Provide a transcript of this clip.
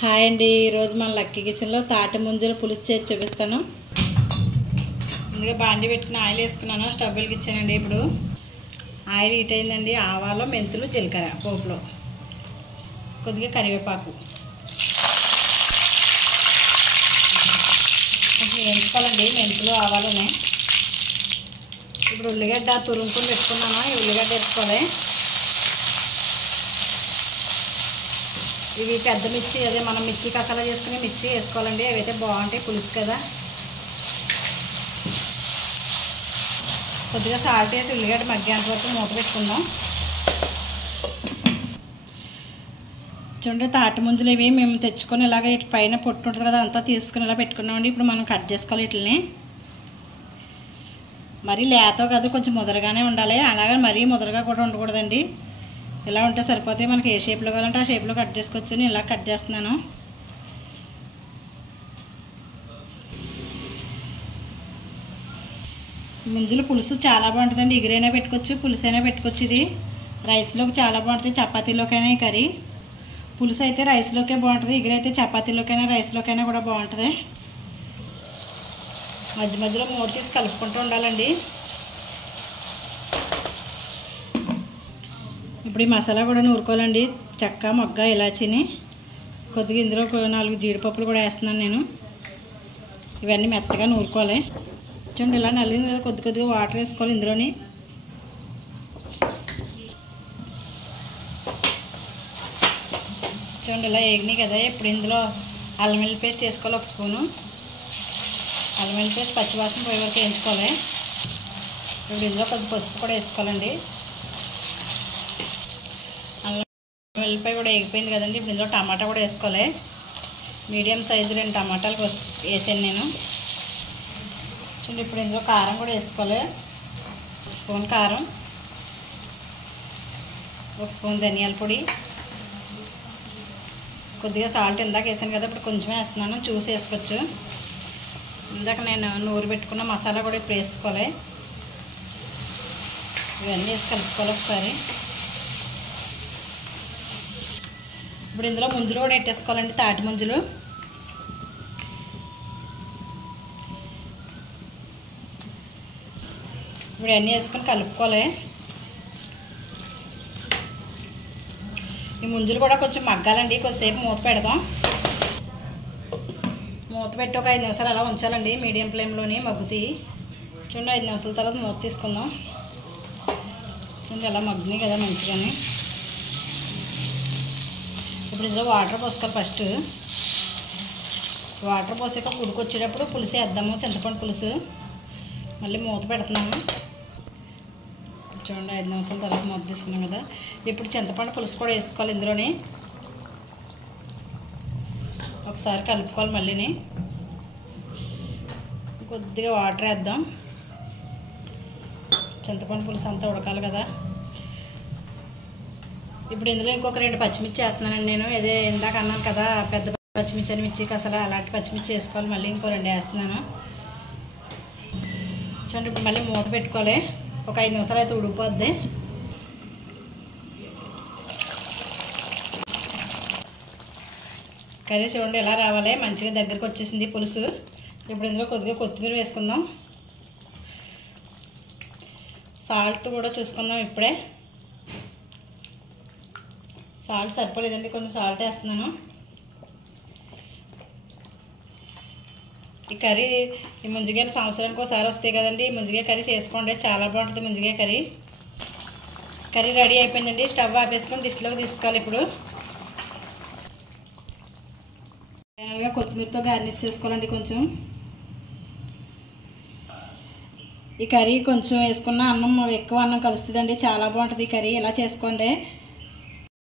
Hi అండి, ఈరోజు మన లక్కీ కిచెన్లో తాటి ముంజల పులుసు చేసి చూపిస్తాను. ముందుగా బాండి పెట్టుకుని ఆయిల్ వేసుకున్నాను. స్టవ్ వెలిగించానండి. ఇప్పుడు ఆయిల్ హీట్ అయిందండి. ఆవాలు, మెంతులు, జీలకర్ర పోపులో, కొద్దిగా కరివేపాకు కొంచెం వేయించుకోవాలండి. మెంతులు ఆవాలునే. ఇప్పుడు ఉల్లిగడ్డ తురుముకొని పెట్టుకున్నాను. ఈ ఉల్లిగడ్డ వేసుకోవాలి. ఇవి పెద్ద మిర్చి, అదే మనం మిర్చి కసాలా చేసుకుని మిర్చి వేసుకోవాలండి. అవైతే బాగుంటాయి పులుసు కదా. కొద్దిగా సాల్ట్ వేసి ఉల్లిగడ్డ మగ్గేంత వరకు మూత పెట్టుకుందాం. చూడండి, తాటి ముంజలు ఇవి మేము తెచ్చుకొని ఇలాగ ఇటు పైన పొట్టు ఉంటుంది కదా, అంతా తీసుకుని ఇలా పెట్టుకున్నామండి. ఇప్పుడు మనం కట్ చేసుకోవాలి వీటిని. మరీ లేత కాదు, కొంచెం ముదరగానే ఉండాలి. అలాగే మరీ ముదరగా కూడా ఉండకూడదండి. ఇలా ఉంటే సరిపోతే మనకి ఏ షేప్లో కావాలంటే ఆ షేప్లో కట్ చేసుకోవచ్చు. నేను ఇలా కట్ చేస్తున్నాను. ముంజుల పులుసు చాలా బాగుంటుందండి. ఎగురైనా పెట్టుకోవచ్చు, పులుసు అయినా పెట్టుకోవచ్చు. ఇది రైస్లోకి చాలా బాగుంటుంది, చపాతీలోకైనా. ఈ కర్రీ పులుసు అయితే రైస్లోకే బాగుంటుంది, ఎగురైతే చపాతీలోకైనా రైస్లోకైనా కూడా బాగుంటుంది. మధ్య మధ్యలో మూడు తీసి కలుపుకుంటూ ఉండాలండి. ఇప్పుడు ఈ మసాలా కూడా నూరుకోవాలండి. చెక్క, మొగ్గ, ఇలాచీని, కొద్దిగా ఇందులో 4 జీడిపప్పులు కూడా వేస్తున్నాను నేను. ఇవన్నీ మెత్తగా నూరుకోవాలి. చూడండి, ఇలా నల్లిన కొద్ది కొద్దిగా వాటర్ వేసుకోవాలి ఇందులోని. చూడండి, ఇలా వేగినాయి కదా. ఇప్పుడు ఇందులో అల్లం వెల్లుల్లి పేస్ట్ వేసుకోవాలి 1 స్పూను. అల్లం వెల్లుల్లి పేస్ట్ పచ్చివాసన పోయే వరకు వేయించుకోవాలి. ఇప్పుడు ఇందులో కొద్ది పసుపు కూడా వేసుకోవాలండి. వెల్లిపాయ కూడా వేగిపోయింది కదండి. ఇప్పుడు ఇందులో టమాటా కూడా వేసుకోవాలి. మీడియం సైజు 2 టమాటాలు వేసాను నేను. చూడండి, ఇప్పుడు ఇందులో కారం కూడా వేసుకోవాలి. 1 స్పూన్ కారం, 1 స్పూన్ ధనియాల పొడి, కొద్దిగా సాల్ట్ ఇందాక వేసాను కదా, ఇప్పుడు కొంచెమే వేస్తున్నాను, చూసి వేసుకోవచ్చు. ఇందాక నేను నూరు పెట్టుకున్న మసాలా కూడా ఇప్పుడు వేసుకోవాలి. ఇవన్నీ వేసి కలుపుకోవాలి ఒకసారి. ఇప్పుడు ఇందులో ముంజులు కూడా పెట్టేసుకోవాలండి, తాటి ముంజులు. ఇప్పుడు అన్నీ వేసుకొని కలుపుకోవాలి. ఈ ముంజులు కూడా కొంచెం మగ్గాలండి. కొద్దిసేపు మూత పెడదాం. మూత పెట్టి ఒక 5 నిమిషాలు అలా ఉంచాలండి, మీడియం ఫ్లేమ్లోని మగ్గుతాయి. చూడండి, 5 నిమిషాల తర్వాత మూత తీసుకుందాం. చూడండి, అలా మగ్గునాయి కదా మంచిగానే. ఇప్పుడు ఇందులో వాటర్ పోసుకోవాలి. ఫస్ట్ వాటర్ పోసాక ఉడికొచ్చేటప్పుడు పులుసు వేద్దాము, చింతపండు పులుసు. మళ్ళీ మూత పెడుతున్నాము. చూడండి, 5 నిమిషాల తర్వాత మూత తీసుకున్నాం కదా. ఇప్పుడు చింతపండు పులుసు కూడా వేసుకోవాలి ఇందులోని. ఒకసారి కలుపుకోవాలి. మళ్ళీని కొద్దిగా వాటర్ వేద్దాం. చింతపండు పులుసు అంతా ఉడకాలి కదా. ఇప్పుడు ఇందులో ఇంకొక 2 పచ్చిమిర్చి వేస్తున్నానండి నేను. ఇదే ఇందాక అన్నాను కదా, పెద్ద పచ్చిమిర్చి అని, మిర్చి కసాలా అలాంటి పచ్చిమిర్చి వేసుకోవాలి. మళ్ళీ ఇంకో 2 వేస్తున్నాను. చూడండి, ఇప్పుడు మళ్ళీ మూత పెట్టుకోవాలి. ఒక 5 నిమిషాలు అయితే ఉడికిపోద్ది. కర్రీ చూడండి ఎలా రావాలి, మంచిగా దగ్గరకు వచ్చేసింది పులుసు. ఇప్పుడు ఇందులో కొద్దిగా కొత్తిమీర వేసుకుందాం. సాల్ట్ కూడా చూసుకుందాం. ఇప్పుడే సాల్ట్ సరిపోలేదండి, కొంచెం సాల్ట్ వేస్తున్నాను. ఈ కర్రీ, ఈ ముంజికాయలు సంవత్సరానికి ఒకసారి వస్తాయి కదండి. ఈ ముంజికాయ కర్రీ చేసుకోండి, చాలా బాగుంటుంది ముంజికాయ కర్రీ. కర్రీ రెడీ అయిపోయిందండి. స్టవ్ ఆపేసుకొని డిష్లోకి తీసుకోవాలి. ఇప్పుడు ఫైనల్గా కొత్తిమీరతో గార్నిష్ చేసుకోవాలండి కొంచెం. ఈ కర్రీ కొంచెం వేసుకున్న అన్నం, ఎక్కువ అన్నం కలుస్తుందండి, చాలా బాగుంటుంది ఈ కర్రీ. ఇలా చేసుకోండి.